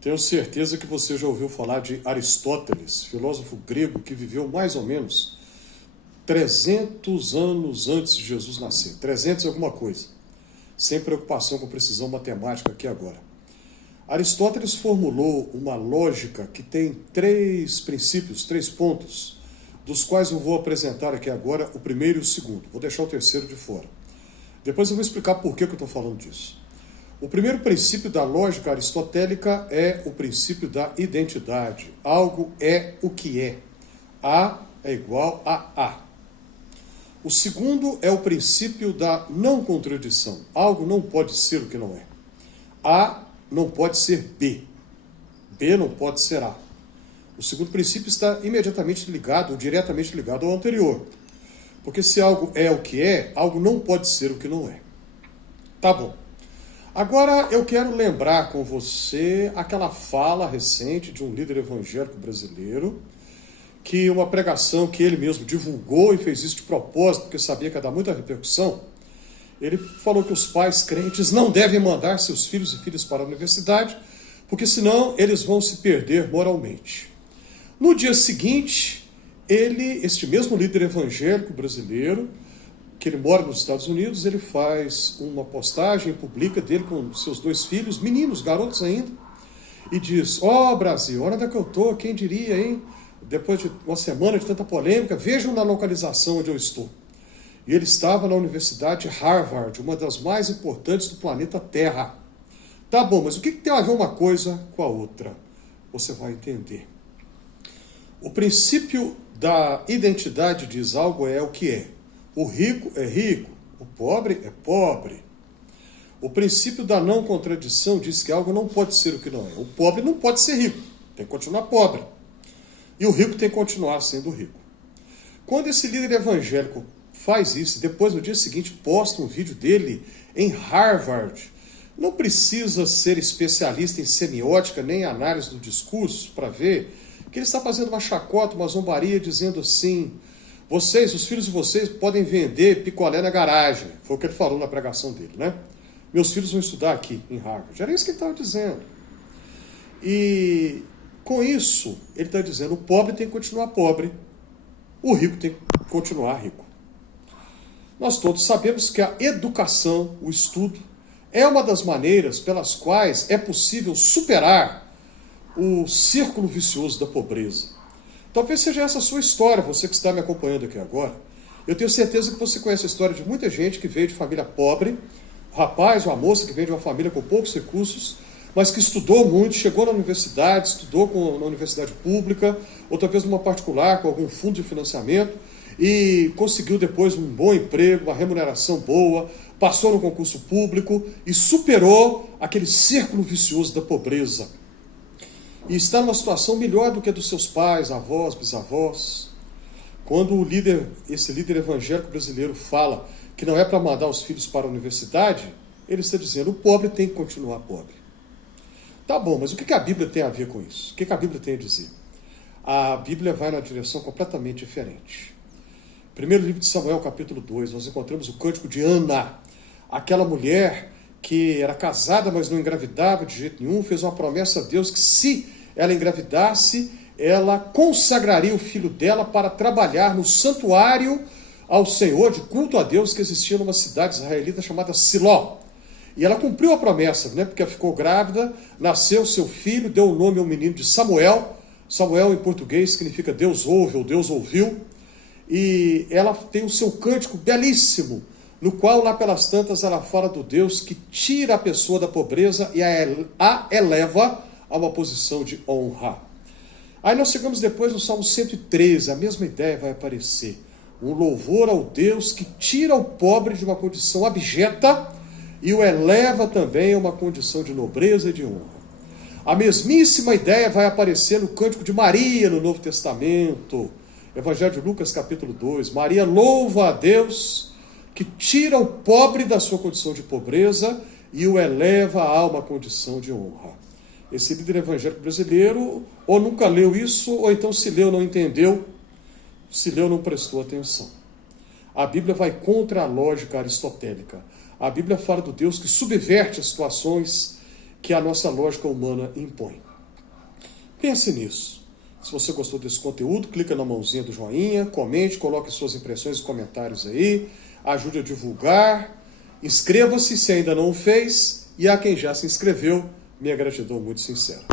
Tenho certeza que você já ouviu falar de Aristóteles, filósofo grego que viveu mais ou menos 300 anos antes de Jesus nascer. 300 e alguma coisa. Sem preocupação com precisão matemática aqui agora. Aristóteles formulou uma lógica que tem 3 princípios, 3 pontos, dos quais eu vou apresentar aqui agora o primeiro e o segundo. Vou deixar o terceiro de fora. Depois eu vou explicar por que eu estou falando disso. O primeiro princípio da lógica aristotélica é o princípio da identidade. Algo é o que é. A é igual a A. O segundo é o princípio da não contradição. Algo não pode ser o que não é. A não pode ser B. B não pode ser A. O segundo princípio está imediatamente ligado, ou diretamente ligado ao anterior. Porque se algo é o que é, algo não pode ser o que não é. Tá bom. Agora eu quero lembrar com você aquela fala recente de um líder evangélico brasileiro, que uma pregação que ele mesmo divulgou e fez isso de propósito, porque sabia que ia dar muita repercussão. Ele falou que os pais crentes não devem mandar seus filhos e filhas para a universidade, porque senão eles vão se perder moralmente. No dia seguinte, este mesmo líder evangélico brasileiro, que ele mora nos Estados Unidos, ele faz uma postagem pública dele com seus 2 filhos, meninos, garotos ainda, e diz: ó, Brasil, olha onde é que eu estou, quem diria, hein? Depois de uma semana de tanta polêmica, vejam na localização onde eu estou. E ele estava na Universidade Harvard, uma das mais importantes do planeta Terra. Tá bom, mas o que tem a ver uma coisa com a outra? Você vai entender. O princípio da identidade diz algo é o que é. O rico é rico, o pobre é pobre. O princípio da não contradição diz que algo não pode ser o que não é. O pobre não pode ser rico, tem que continuar pobre. E o rico tem que continuar sendo rico. Quando esse líder evangélico faz isso, depois no dia seguinte posta um vídeo dele em Harvard, não precisa ser especialista em semiótica nem análise do discurso para ver que ele está fazendo uma chacota, uma zombaria, dizendo assim: vocês, os filhos de vocês, podem vender picolé na garagem. Foi o que ele falou na pregação dele, né? Meus filhos vão estudar aqui em Harvard. Era isso que ele estava dizendo. E com isso, ele está dizendo: o pobre tem que continuar pobre, o rico tem que continuar rico. Nós todos sabemos que a educação, o estudo, é uma das maneiras pelas quais é possível superar o círculo vicioso da pobreza. Talvez seja essa a sua história, você que está me acompanhando aqui agora. Eu tenho certeza que você conhece a história de muita gente que veio de família pobre, um rapaz ou uma moça que veio de uma família com poucos recursos, mas que estudou muito, chegou na universidade, estudou na universidade pública, ou talvez numa particular, com algum fundo de financiamento, e conseguiu depois um bom emprego, uma remuneração boa, passou no concurso público e superou aquele círculo vicioso da pobreza. E está numa situação melhor do que a dos seus pais, avós, bisavós. Quando esse líder evangélico brasileiro fala que não é para mandar os filhos para a universidade, ele está dizendo: o pobre tem que continuar pobre. Tá bom, mas o que a Bíblia tem a ver com isso? O que a Bíblia tem a dizer? A Bíblia vai na direção completamente diferente. Primeiro livro de Samuel, capítulo 2, nós encontramos o cântico de Ana, aquela mulher que era casada, mas não engravidava de jeito nenhum, fez uma promessa a Deus que se ela engravidasse, ela consagraria o filho dela para trabalhar no santuário ao Senhor, de culto a Deus, que existia numa cidade israelita chamada Siló. E ela cumpriu a promessa, né? Porque ela ficou grávida, nasceu seu filho, deu o nome ao menino de Samuel. Samuel em português significa Deus ouve ou Deus ouviu. E ela tem o seu cântico belíssimo, no qual lá pelas tantas ela fala do Deus que tira a pessoa da pobreza e a eleva a uma posição de honra. Aí nós chegamos depois no Salmo 113, a mesma ideia vai aparecer. Um louvor ao Deus que tira o pobre de uma condição abjeta e o eleva também a uma condição de nobreza e de honra. A mesmíssima ideia vai aparecer no cântico de Maria no Novo Testamento, Evangelho de Lucas, capítulo 2. Maria louva a Deus que tira o pobre da sua condição de pobreza e o eleva a uma condição de honra. Esse líder evangélico brasileiro ou nunca leu isso, ou então se leu não entendeu, se leu não prestou atenção. A Bíblia vai contra a lógica aristotélica. A Bíblia fala do Deus que subverte as situações que a nossa lógica humana impõe. Pense nisso. Se você gostou desse conteúdo, clica na mãozinha do joinha, comente, coloque suas impressões e comentários aí, ajude a divulgar, inscreva-se se ainda não o fez, e a quem já se inscreveu, minha gratidão muito sincera.